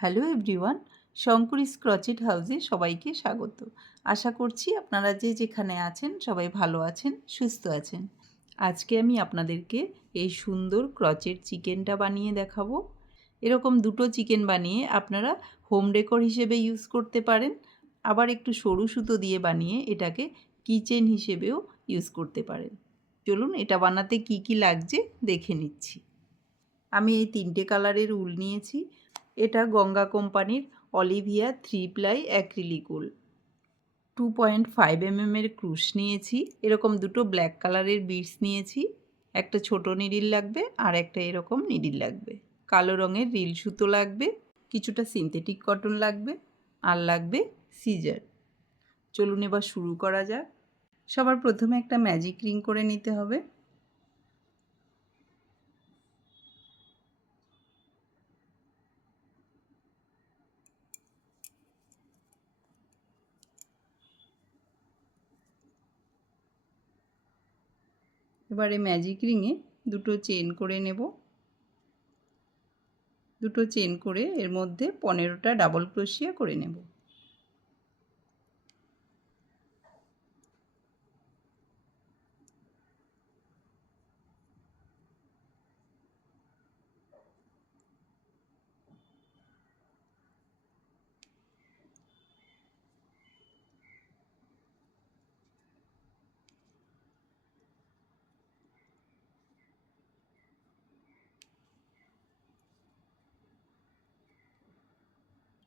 Hello everyone, শঙ্করীস crochet হাউসে সবাইকে স্বাগত। আশা করছি আপনারা যে যেখানে আছেন সবাই ভালো আছেন, সুস্থ আছেন। আজকে আমি আপনাদেরকে এই সুন্দর ক্রচেট চিকেনটা বানিয়ে দেখাবো। এরকম দুটো চিকেন বানিয়ে আপনারা হোম ডেকোর হিসেবে ইউজ করতে পারেন, আবার একটু সরু সুতো দিয়ে বানিয়ে এটাকে কিচেন হিসেবেও ইউজ করতে পারেন। চলুন এটা বানাতে কি কি লাগছে দেখে নিচ্ছি। আমি এই 3টে কালারের উল নিয়েছি। এটা গঙ্গা কোম্পানির অলিভিয়া 3 প্লাই অ্যাক্রিলিক উল। 2.5 mm এর ক্রুশ নিয়েছি। এরকম দুটো ব্ল্যাক কালারের বিডস নিয়েছি। একটা ছোট নিডিল লাগবে আর একটা এরকম নিডিল লাগবে। কালো রঙের রিল সুতো লাগবে, কিছুটা সিনথেটিক কটন লাগবে আর লাগবে সিজার। চলুন এবার শুরু করা যাক। সবার প্রথমে একটা ম্যাজিক রিং করে নিতে হবে। এবারে ম্যাজিক রিংয়ে দুটো চেন করে নেব। দুটো চেন করে এর মধ্যে 15টা ডাবল ক্রোশিয়া করে নেব।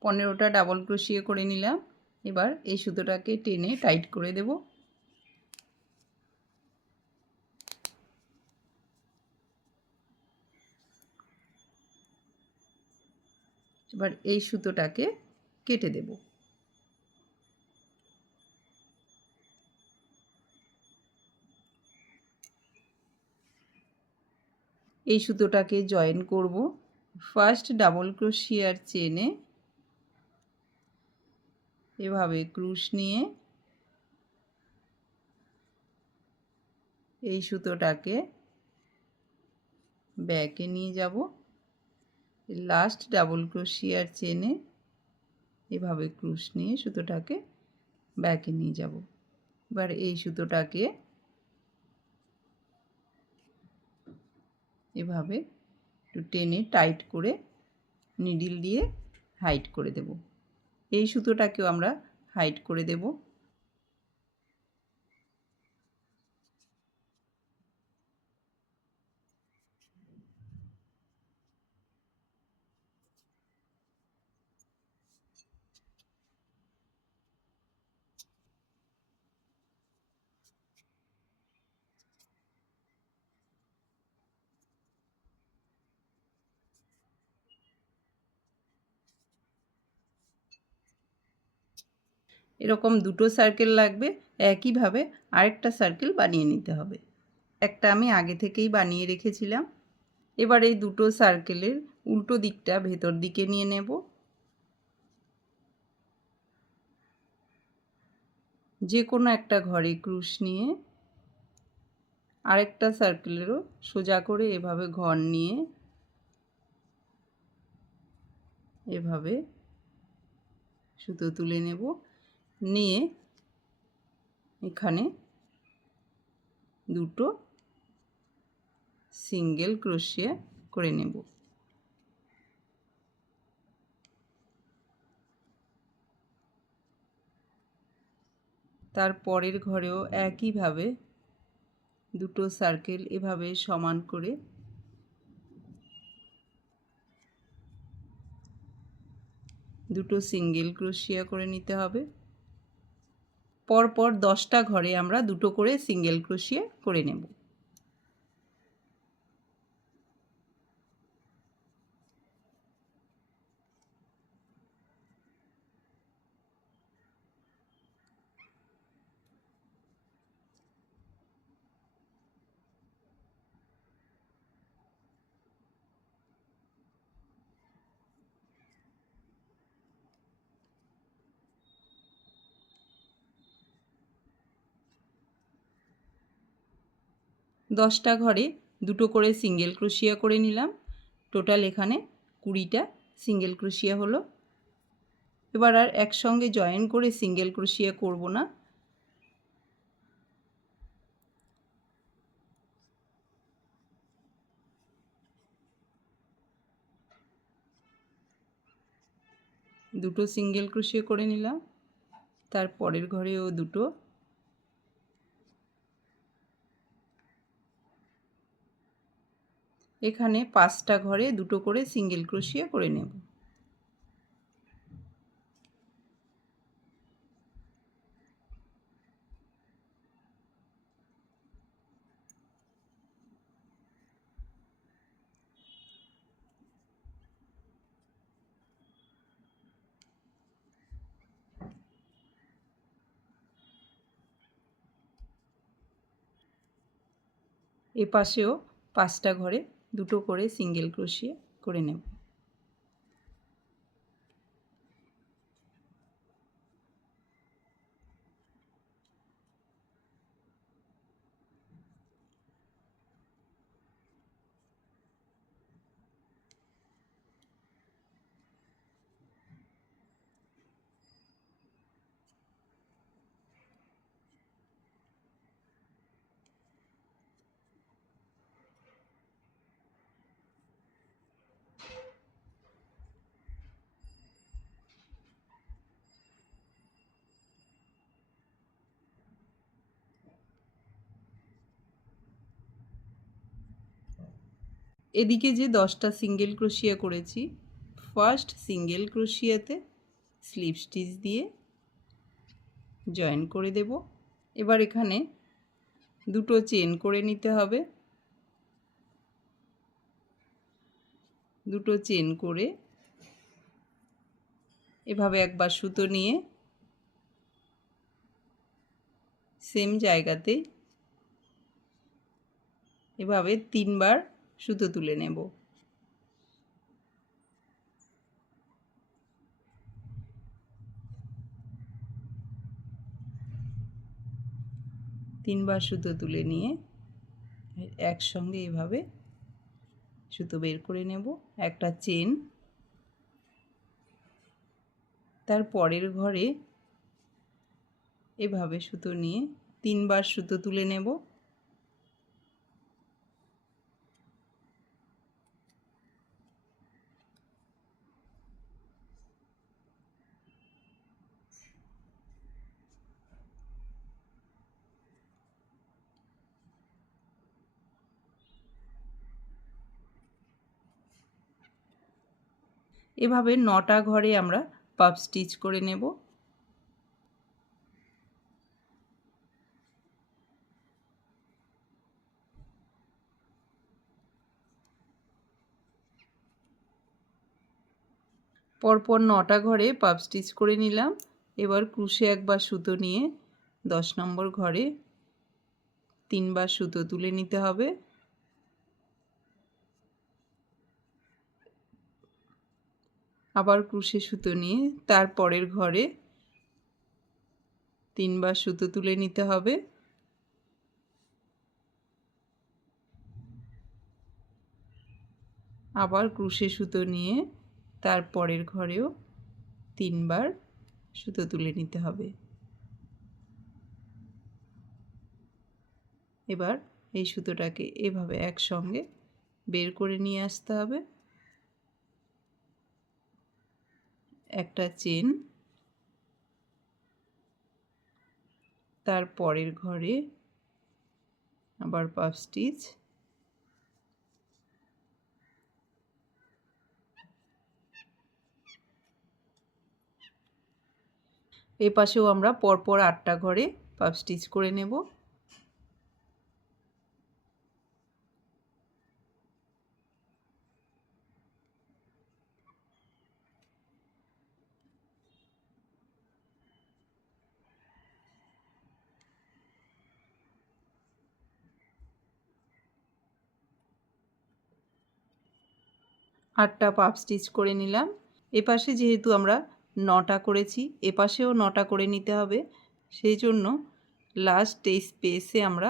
পনেরোটা ডাবল ক্রোশিয়া করে নিলাম। এবার এই সুতোটাকে টেনে টাইট করে দেব। এবার এই সুতোটাকে কেটে দেব। এই সুতোটাকে জয়েন করব। ফার্স্ট ডাবল ক্রোশিয়ার চেনে এভাবে ক্রুশ নিয়ে এই সুতোটাকে ব্যাকে নিয়ে যাব। লাস্ট ডাবল ক্রোশিয়ার চেনে এভাবে ক্রুশ নিয়ে সুতোটাকে ব্যাকে নিয়ে যাব। এবার এই সুতোটাকে এভাবে একটু টেনে টাইট করে নিডিল দিয়ে হাইট করে দেব। এই সুতোটাকেও আমরা হাইট করে দেব। এরকম দুটো সার্কেল লাগবে, একইভাবে আরেকটা সার্কেল বানিয়ে নিতে হবে। একটা আমি আগে থেকেই বানিয়ে রেখেছিলাম। এবার এই দুটো সার্কেলের উল্টো দিকটা ভেতর দিকে নিয়ে নেব। যে কোনো একটা ঘরে ক্রুশ নিয়ে আরেকটা সার্কেলেরও সোজা করে এভাবে ঘর নিয়ে এভাবে সুতো তুলে নেব। নিয়ে এখানে দুটো সিঙ্গেল ক্রোশিয়া করে নেব। তারপরের ঘরেও একইভাবে দুটো সার্কেল এভাবে সমান করে দুটো সিঙ্গেল ক্রোশিয়া করে নিতে হবে। পরপর 10টা ঘরে আমরা দুটো করে সিঙ্গেল ক্রোশিয়া করে নেব। দশটা ঘরে দুটো করে সিঙ্গেল ক্রোশিয়া করে নিলাম। টোটাল এখানে 20টা সিঙ্গেল ক্রোশিয়া হলো। এবার আর একসঙ্গে জয়েন করে সিঙ্গেল ক্রোশিয়া করব না। দুটো সিঙ্গেল ক্রোশিয়া করে নিলাম, তার পরের ঘরেও দুটো, এখানে 5টা ঘরে দুটো করে সিঙ্গেল ক্রোশিয়া করে নেব। এ পাশেও 5টা ঘরে দুটো করে সিঙ্গেল ক্রোশিয়া করে নেব। এদিকে যে 10টা সিঙ্গেল ক্রোশিয়া করেছি, ফার্স্ট সিঙ্গেল ক্রোশিয়াতে স্লিপ স্টিচ দিয়ে জয়েন করে দেব। এবার এখানে দুটো চেন করে নিতে হবে। দুটো চেন করে এভাবে একবার সুতো নিয়ে সেম জায়গাতে এভাবে 3বার সুতো তুলে নেব। তিনবার সুতো তুলে নিয়ে একসঙ্গে এভাবে সুতো বের করে নেব। একটা চেন, তার পরের ঘরে এভাবে সুতো নিয়ে 3বার সুতো তুলে নেব। এভাবে 9টা ঘরে আমরা পাফ স্টিচ করে নেব। পরপর 9টা ঘরে পাফ স্টিচ করে নিলাম। এবার ক্রুশে একবার সুতো নিয়ে 10 নম্বর ঘরে 3বার সুতো তুলে নিতে হবে। আবার ক্রুশে সুতো নিয়ে তার পরের ঘরে 3বার সুতো তুলে নিতে হবে। আবার ক্রুশে সুতো নিয়ে তার পরের ঘরেও 3বার সুতো তুলে নিতে হবে। এবার এই সুতোটাকে এভাবে একসঙ্গে বের করে নিয়ে আসতে হবে। একটা চেন, তার পরের ঘরে আবার পাফ স্টিচ, এ পাশেও আমরা পরপর 8টা ঘরে পাফ স্টিচ করে নেব। আটটা পাফ স্টিচ করে নিলাম। এপাশে যেহেতু আমরা 9টা করেছি, এপাশেও 9টা করে নিতে হবে। সেই জন্য লাস্ট এই স্পেসে আমরা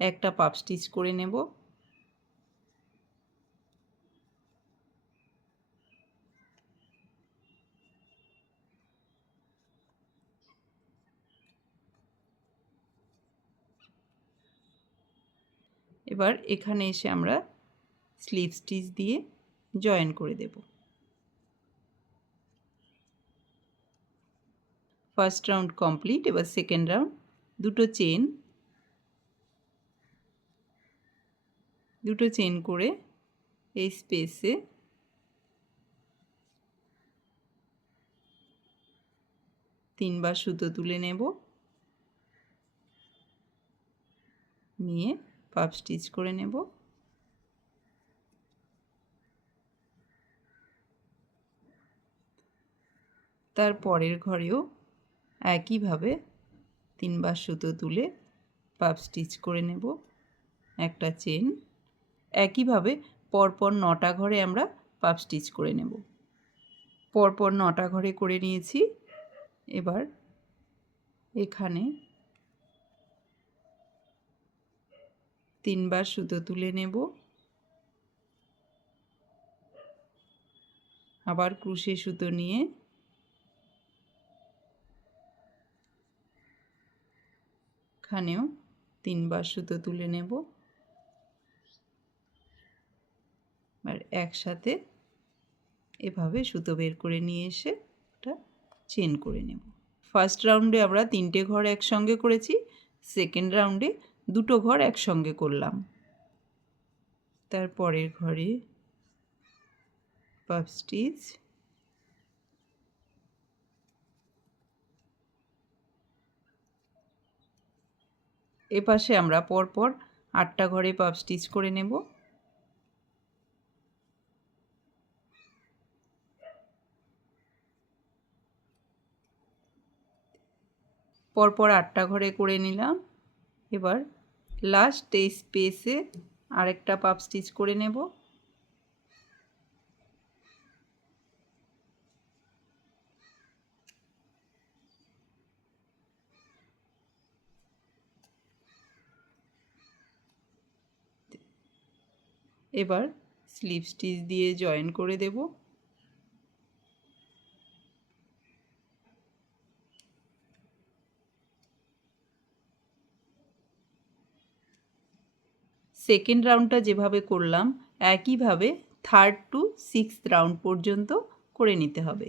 একটা পাফ স্টিচ করে নেব। এবার এখানে এসে আমরা স্লিপ স্টিচ দিয়ে জয়েন করে দেব। First round complete. এবার সেকেন্ড রাউন্ড। দুটো চেন করে এই স্পেসে 3 বার সুতো তুলে নেব, নিয়ে পাফ স্টিচ করে নেব। তার পরের ঘরেও একইভাবে 3 বার সুতো তুলে পাফ স্টিচ করে নেব, একটা চেন। একইভাবে পরপর 9টা ঘরে আমরা পাফ স্টিচ করে নেব। পরপর 9টা ঘরে করে নিয়েছি। এবার এখানে 3 বার সুতো তুলে নেব, আবার ক্রুশে সুতো নিয়ে এখানেও 3 বার সুতো তুলে নেব, আর একসাথে এভাবে সুতো বের করে নিয়ে এসে একটা চেন করে নেব। ফার্স্ট রাউন্ডে আমরা 3টে ঘর একসঙ্গে করেছি, সেকেন্ড রাউন্ডে 2টো ঘর একসঙ্গে করলাম। তার পরের ঘরে পাফ স্টিচ, এপাশে আমরা পরপর 8টা ঘরে পাফ স্টিচ করে নেব। পরপর 8টা ঘরে করে নিলাম। এবার লাস্ট এই স্পেসে আরেকটা পাফ স্টিচ করে নেব। এবার স্লিপ স্টিচ দিয়ে জয়েন করে দেব। সেকেন্ড রাউন্ডটা যেভাবে করলাম একইভাবে 3rd to 6th রাউন্ড পর্যন্ত করে নিতে হবে।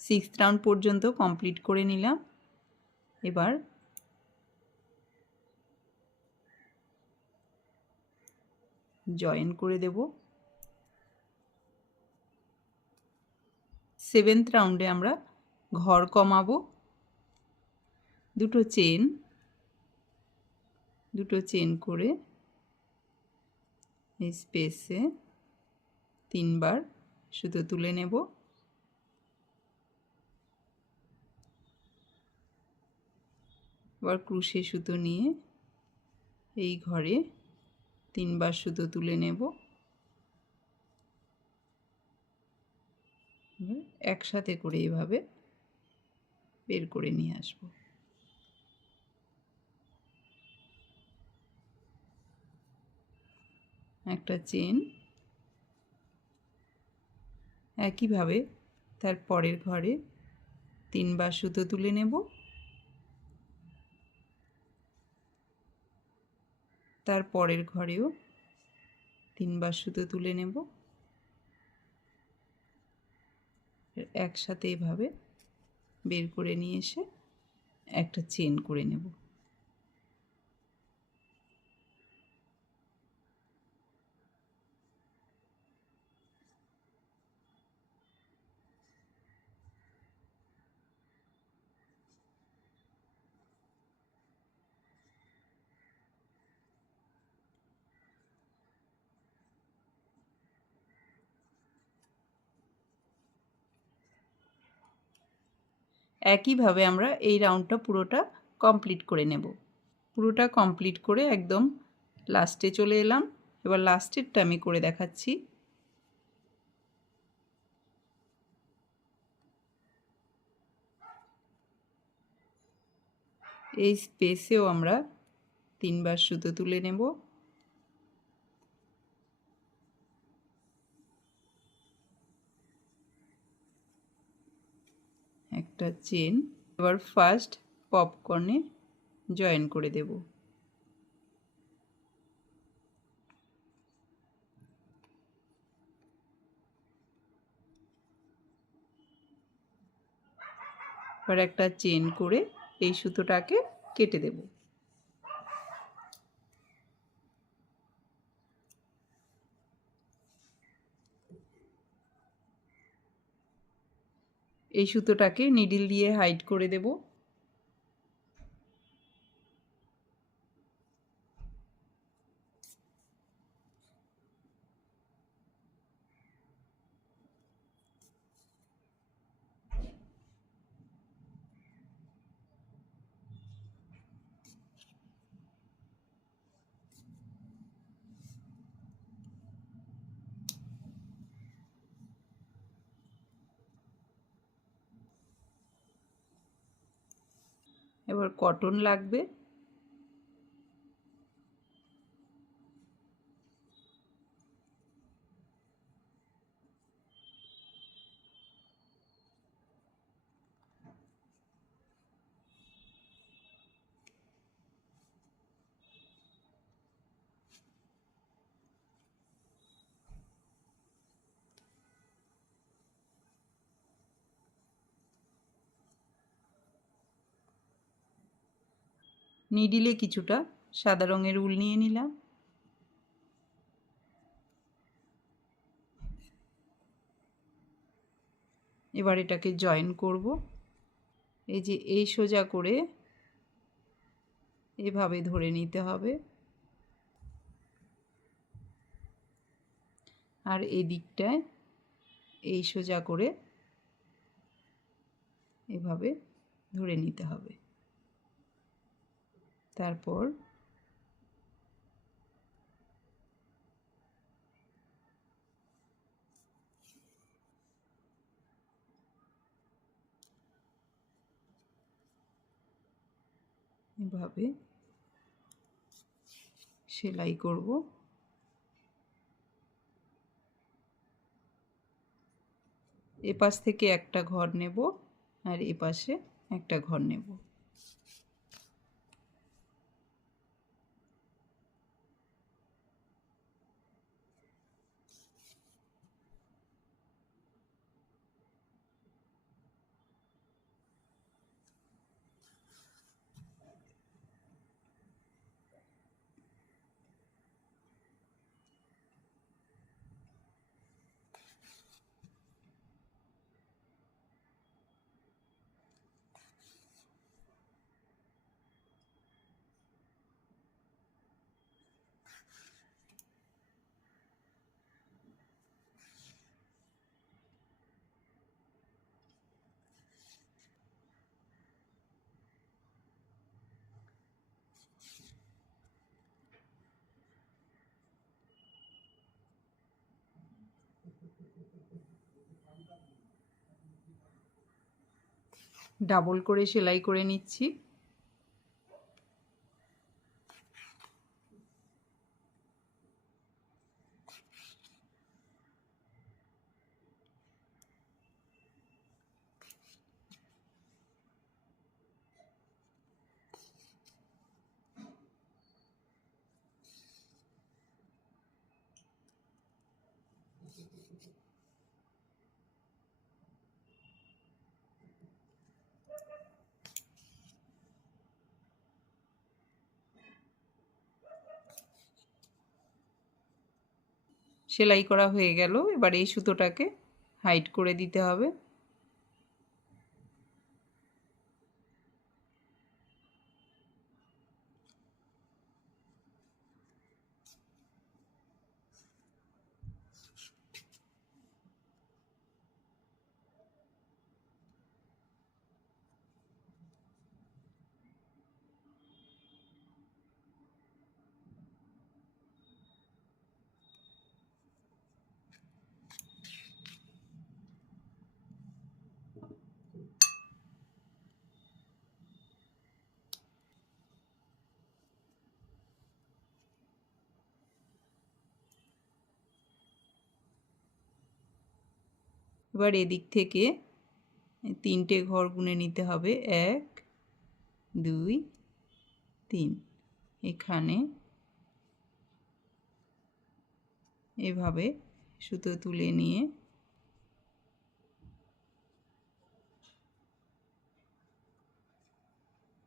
সিক্সথ রাউন্ড পর্যন্ত কমপ্লিট করে নিলাম। এবার জয়েন করে দেব। 7th রাউন্ডে আমরা ঘর কমাবো, দুটো চেন করে এই স্পেসে 3 বার সুতো তুলে নেব, এবার ক্রুশে সুতো নিয়ে এই ঘরে 3 বার সুতো তুলে নেব, একসাথে করে এভাবে বের করে নিয়ে আসব। একটা চেন, একইভাবে তার পরের ঘরে 3 বার সুতো তুলে নেব, তার পরের ঘরেও 3 বার সুতো তুলে নেব, একসাথে এভাবে বের করে নিয়ে এসে একটা চেন করে নেব। একইভাবে আমরা এই রাউন্ডটা পুরোটা কমপ্লিট করে নেব। পুরোটা কমপ্লিট করে একদম লাস্টে চলে এলাম। এবার লাস্টেরটা আমি করে দেখাচ্ছি। এই স্পেসেও আমরা 3 বার সুতো তুলে নেব। একটা চেন। এবার ফার্স্ট পপকর্নে জয়েন করে দেব। এবার একটা চেন করে এই সুতোটাকে কেটে দেব। এই সুতোটাকে নিডল দিয়ে হাইড করে দেব। এবার কটন লাগবে। নিডিলে কিছুটা সাদা রঙের উল নিয়ে নিলাম। এবার এটাকে জয়েন করব। এই যে এই সোজা করে এভাবে ধরে নিতে হবে, আর এই দিকটায় এই সোজা করে এভাবে ধরে নিতে হবে। তারপর এভাবে সেলাই করব। এপাশ থেকে একটা ঘর নেব আর এপাশে একটা ঘর নেব। ডাবল করে সেলাই করে নিচ্ছি। সেলাই করা হয়ে গেল। এবার এই সুতোটাকে হাইড করে দিতে হবে। এবার এদিক থেকে 3টে ঘর গুনে নিতে হবে। 1 2 3। এখানে এভাবে সুতো তুলে নিয়ে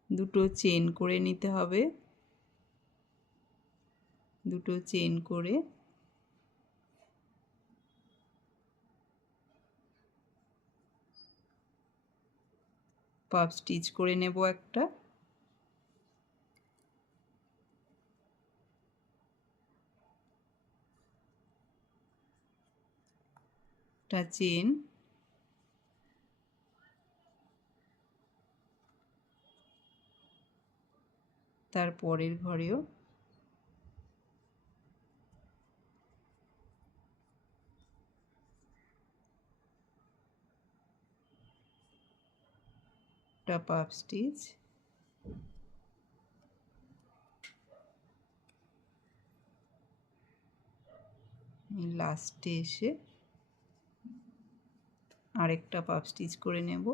দুটো চেন করে নিতে হবে। দুটো চেন করে পাফ স্টিচ করে নেব একটা। চেন তারপরের ঘরেও একটা পাফ স্টিচ, লাস্টে এসে আরেকটা পাফ স্টিচ করে নেব।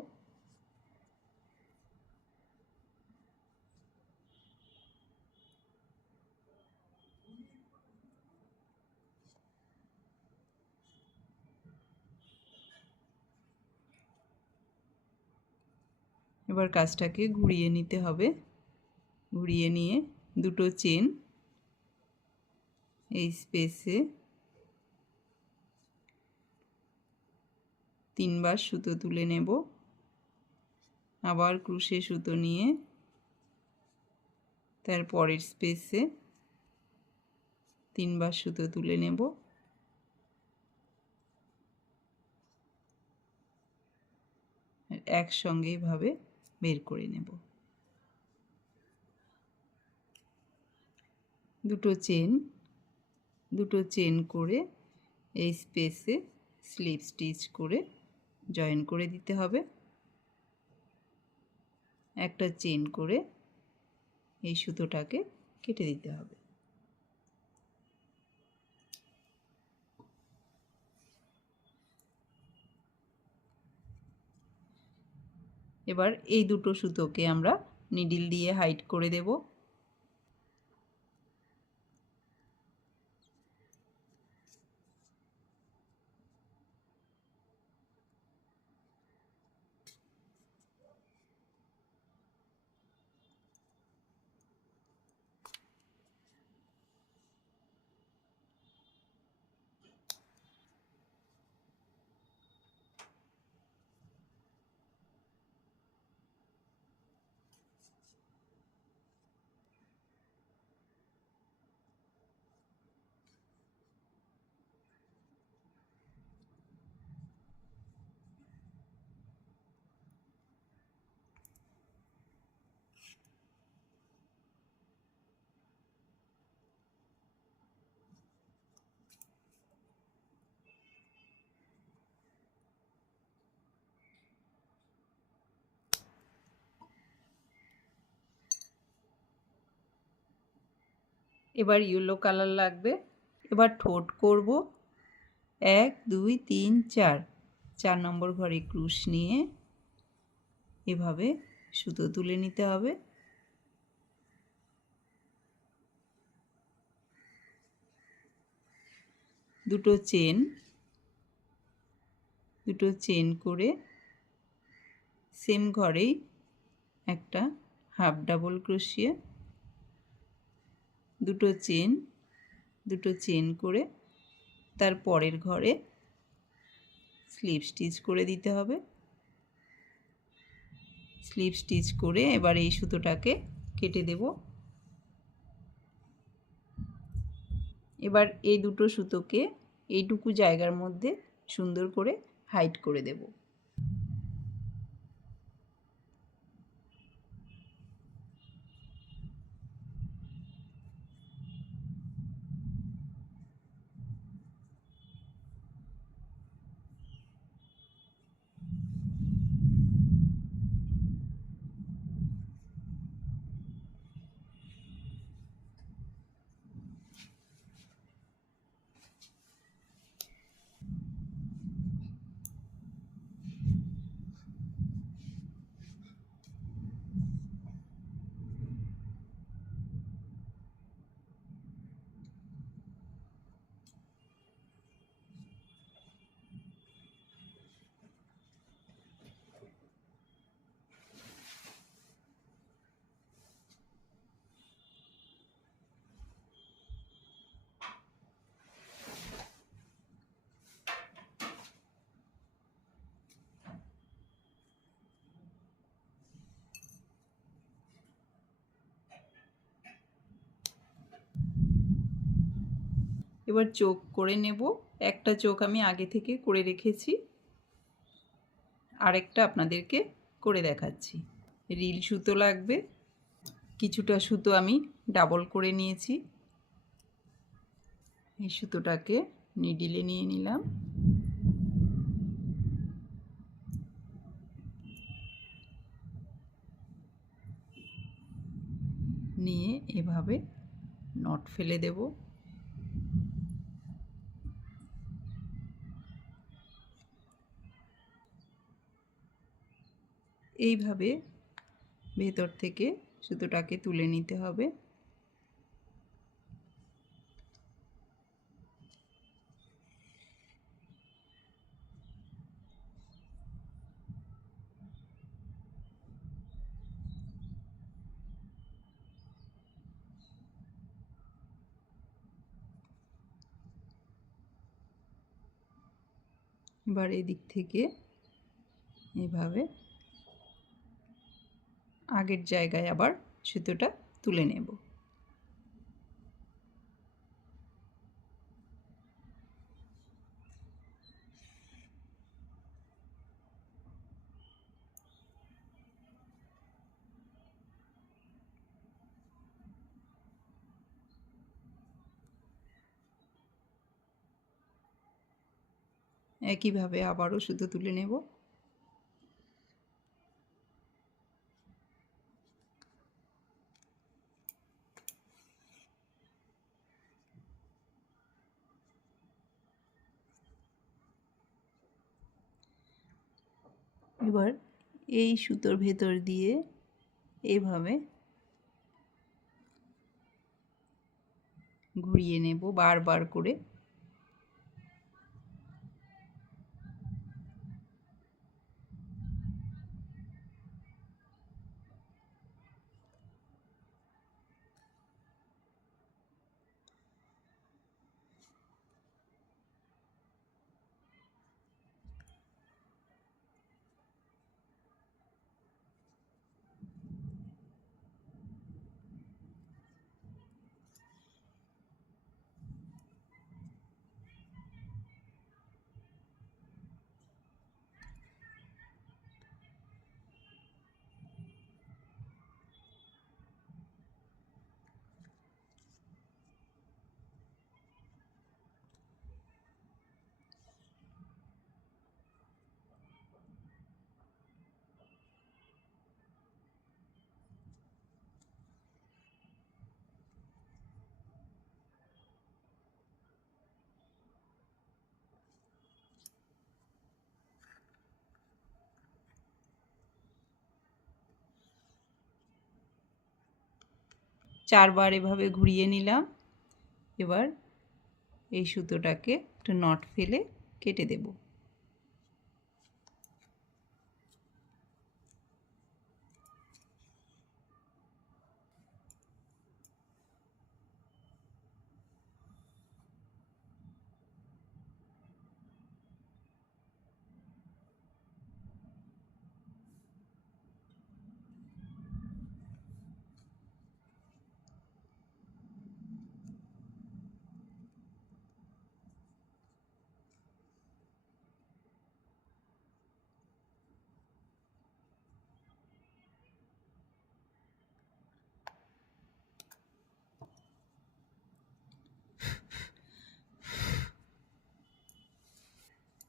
এবার কাজটাকে ঘুরিয়ে নিতে হবে। ঘুরিয়ে নিয়ে দুটো চেন এই স্পেসে 3বার সুতো তুলে নেব। আবার ক্রুশে সুতো নিয়ে তার পরের স্পেসে 3বার সুতো তুলে নেব। আর একসঙ্গে এভাবে বের করে নেব। দুটো চেন করে এই স্পেসে স্লিপ স্টিচ করে জয়েন করে দিতে হবে। একটা চেন করে এই সুতোটাকে কেটে দিতে হবে। এবার এই দুটো সুতোকে আমরা নিডল দিয়ে হাইড করে দেব। এবার ইয়েলো কালার লাগবে। এবার ঠোঁট করব। 1 2 3 4। 4 নম্বর ঘরে ক্রুশ নিয়ে এভাবে সুতো তুলে নিতে হবে। দুটো চেন করে সেম ঘরেই একটা হাফ ডাবল ক্রোশিয়া, দুটো চেন করে তার পরের ঘরে স্লিপ স্টিচ করে দিতে হবে। স্লিপ স্টিচ করে এবার এই সুতোটাকে কেটে দেব। এবার এই দুটো সুতোকে এইটুকু জায়গার মধ্যে সুন্দর করে হাইড করে দেব। এবার চোখ করে নেব। একটা চোখ আমি আগে থেকে করে রেখেছি, আরেকটা আপনাদেরকে করে দেখাচ্ছি। রিল সুতো লাগবে, কিছুটা সুতো আমি ডাবল করে নিয়েছি। এই সুতোটাকে নিডিলে নিয়ে নিলাম, নিয়ে এভাবে নট ফেলে দেব। এইভাবে ভেতর থেকে সুতোটাকে তুলে নিতে হবে। এবার এদিক থেকে এভাবে আগের জায়গায় আবার সুতোটা তুলে নেব। একইভাবে আবারও সুতো তুলে নেব। এবার এই সুতোর ভেতর দিয়ে এইভাবে ঘুরিয়ে নেব বারবার করে। চারবার এভাবে ঘুরিয়ে নিলাম। এবার এই সুতোটাকে একটু নট ফেলে কেটে দেব।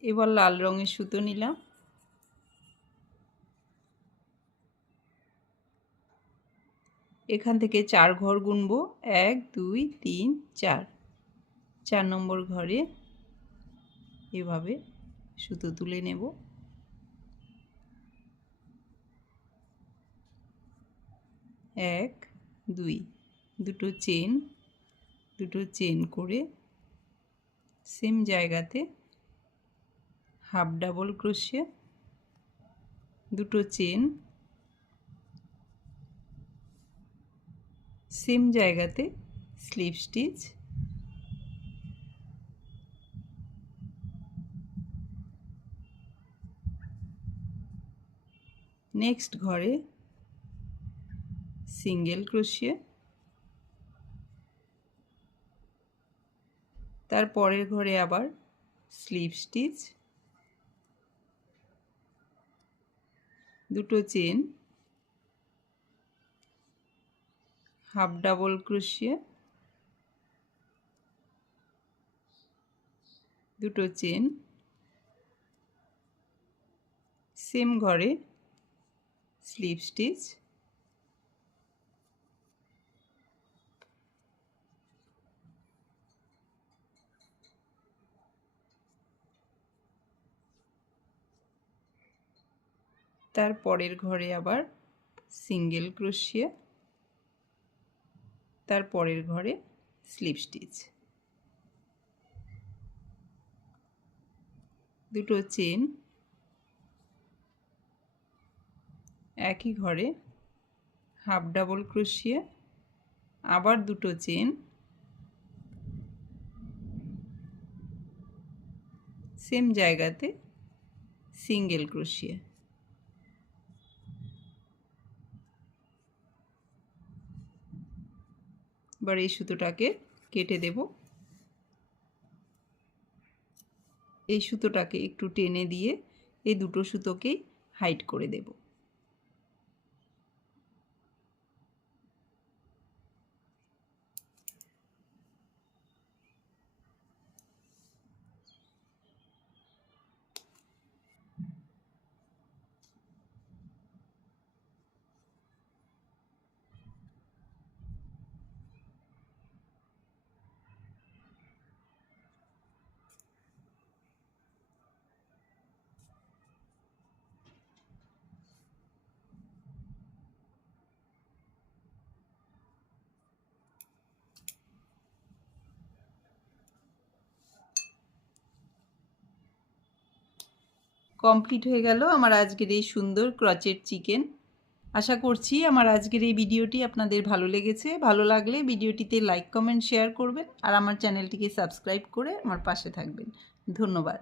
এবার লাল রঙের সুতো নিলাম, এখান থেকে 4 ঘর গুনবো। 1 2 3 4। 4 নম্বর ঘরে এভাবে সুতো তুলে নেব। এক দুই, দুটো চেন করে সেম জায়গাতে হাফ ডাবল ক্রোশে, দুটো চেন সেম জায়গাতে স্লিপ স্টিচ, নেক্সট ঘরে সিঙ্গেল ক্রোশে, তার পরের ঘরে আবার স্লিপ স্টিচ, দুটো চেন, হাফ ডাবল ক্রোশিয়া, দুটো চেন, সেম ঘরে স্লিপ স্টিচ, তার পরের ঘরে আবার সিঙ্গেল ক্রোশিয়া, তার পরের ঘরে স্লিপ স্টিচ, দুটো চেন, একই ঘরে হাফ ডাবল ক্রোশিয়া, আবার দুটো চেন, সেম জায়গাতে সিঙ্গেল ক্রোশিয়া। এবার এই সুতোটাকে কেটে দেব। এই সুতোটাকে একটু টেনে দিয়ে এই দুটো সুতোকেই হাইড করে দেব। কমপ্লিট হয়ে গেল আমার আজকের এই সুন্দর ক্রচেট চিকেন। আশা করছি আমার আজকের এই ভিডিওটি আপনাদের ভালো লেগেছে। ভালো লাগলে ভিডিওটিতে লাইক, কমেন্ট, শেয়ার করবেন আর আমার চ্যানেলটিকে সাবস্ক্রাইব করে আমার পাশে থাকবেন। ধন্যবাদ।